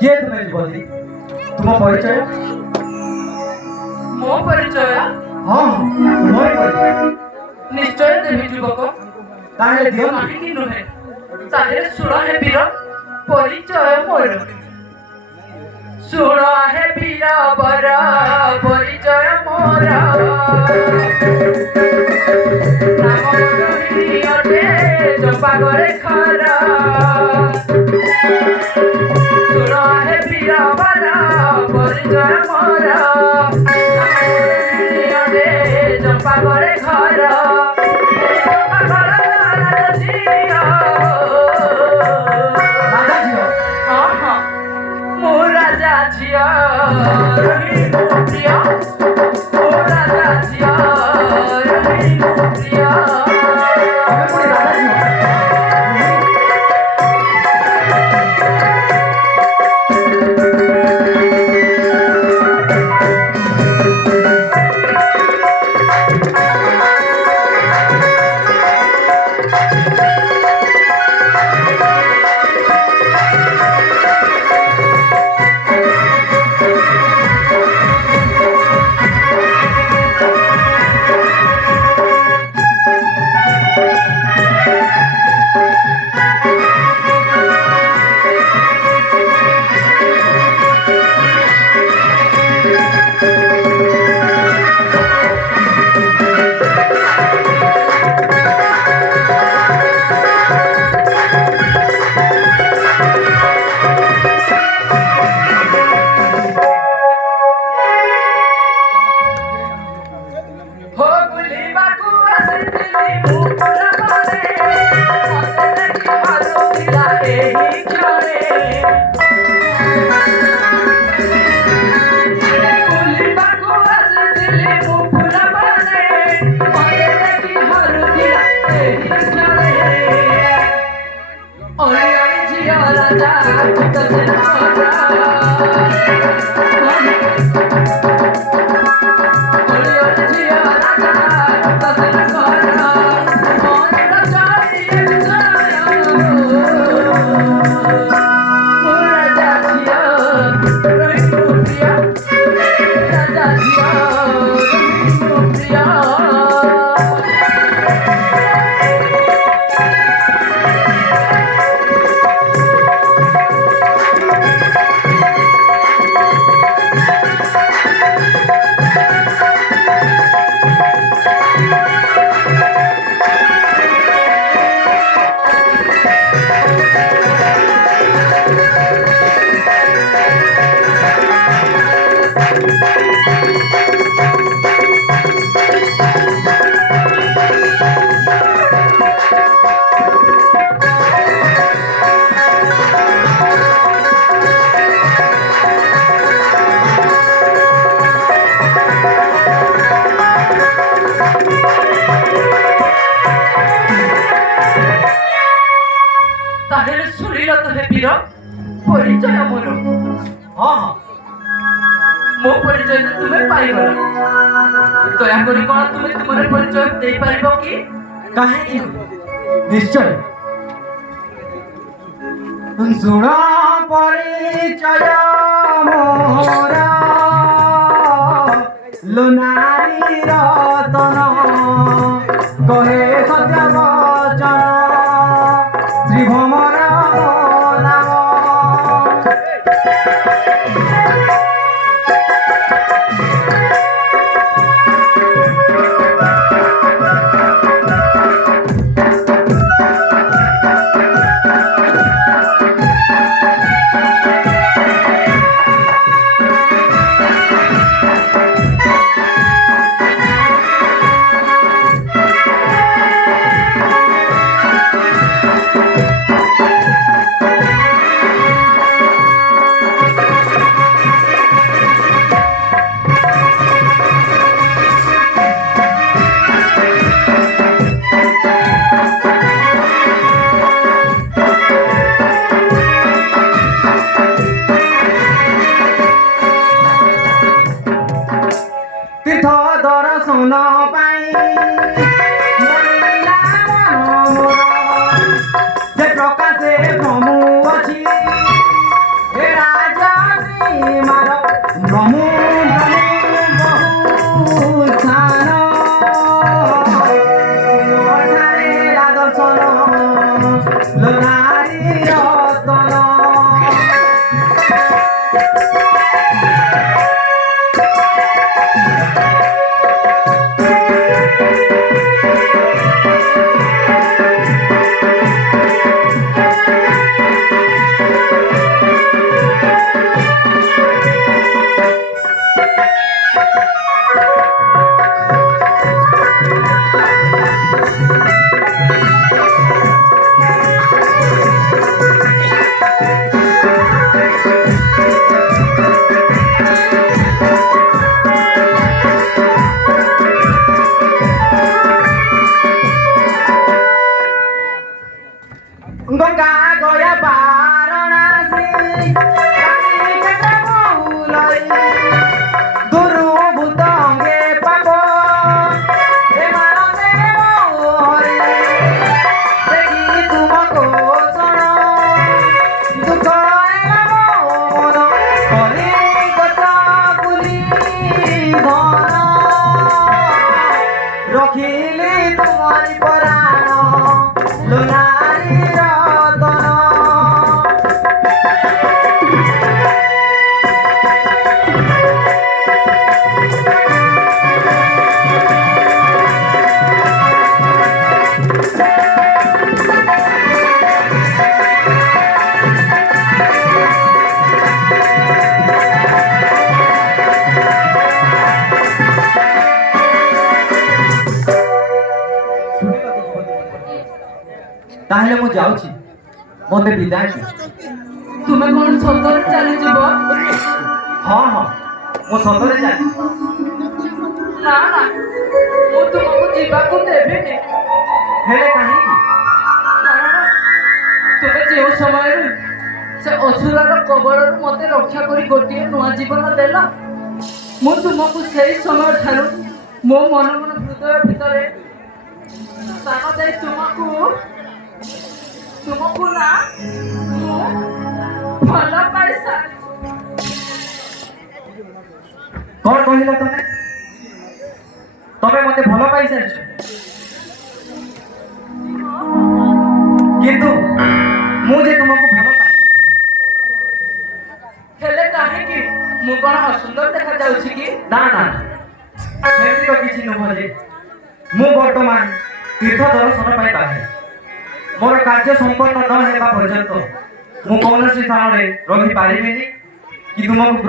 किए तुम्हें बोली तुम परिचय मो परिचय हाँ तुम्हारे परिचय निश्चय देवी युवक ताहले दियो ना काहिकी नुहे ताहेले सुण हे वीर परिचय मोर सुण हे वीर बर परिचय मोर नाम रोहिणी अटे चंपागरे खरा सुण हे वीर बर परिचय मोर नाम रोहिणी अटे चंपागरे खरा राजा जियो राजा झिया प्रिया राजा झिया प्रिया हमें कोई राजा जियो हो बुलिबाकू आसितिली मुपुरा माने मते देखि हारो दिला एही क्षणे बुलिबाकू आसितिली मुपुरा माने मते देखि हारो दिला एही क्षणे ओरे ओरे झिया राजा कसे राजा ताहेले सुनिल तो हे वीर परिचय मोर हाँ हाँ मो परिचय तो तुम्हें पाइबल दया करी कोन तुम्हें तुमरे परिचय देई पारिबो कि काहे निश्चय सुना परिचय मोरा लुनारी रतन कहे सत्य वचन श्री भमर नाम ରତନ গঙ্গা গয়া বারণাসী দুরু ভূতঙ্গে পাপ এমানতে মোরে দেখি তুমকো শোণ দুঃখ মন করে গত কুলি ধন রখিলি তোমারি পরাণ লোনারি রতন তাহলে ମୁଁ ଯାଉଛି ମୋତେ ବିଦାୟ ଦିଅ। ତୁମେ କଣ ସତରେ ଚାଲିଯିବ? ହଁ ହଁ ମୁଁ ସତରେ ଯାଏ। ନା ନା ମୁଁ ତୁମକୁ ଯିବାକୁ ଦେବିନି। ହେଲେ କାହିଁକି? କାରଣ ତୁମେ ଯେଉଁ ସମୟରେ ସେ ଅସୁରର କବଳରୁ ମୋତେ ରକ୍ଷା କରି ଗୋଟିଏ ନୂଆ ଜୀବନ ଦେଲ, ମୁଁ ତୁମକୁ ସେଇ ସମୟ ଠାରୁ ମୋ ମନ ହୃଦୟ ଭିତରେ ସ୍ଥାନ ଦେଇ ତୁମକୁ ନା ମୁଁ ଭଲ ପାଇସାରିଛି। କଣ କହିଲ ତମେ? ତମେ ମୋତେ ଭଲ ପାଇସାରିଛ, କିନ୍ତୁ ମୁଁ ଯେ ତୁମକୁ ଭଲ ପାଏ। ହେଲେ କାହିଁକି? ମୁଁ କଣ ଅସୁନ୍ଦର ଦେଖାଯାଉଛି କି? ନା ନା ସେମିତି ତ କିଛି ନୁହଁ ଯେ ମୁଁ ବର୍ତ୍ତମାନ ତୀର୍ଥ ଦର୍ଶନ ପାଇଁ ବାହାରେ। ମୋର କାର୍ଯ୍ୟ ସମ୍ପନ୍ନ ନ ହେବା ପର୍ଯ୍ୟନ୍ତ ମୁଁ କୌଣସି ସ୍ଥାନରେ ରହିପାରିବିନି କି ତୁମକୁ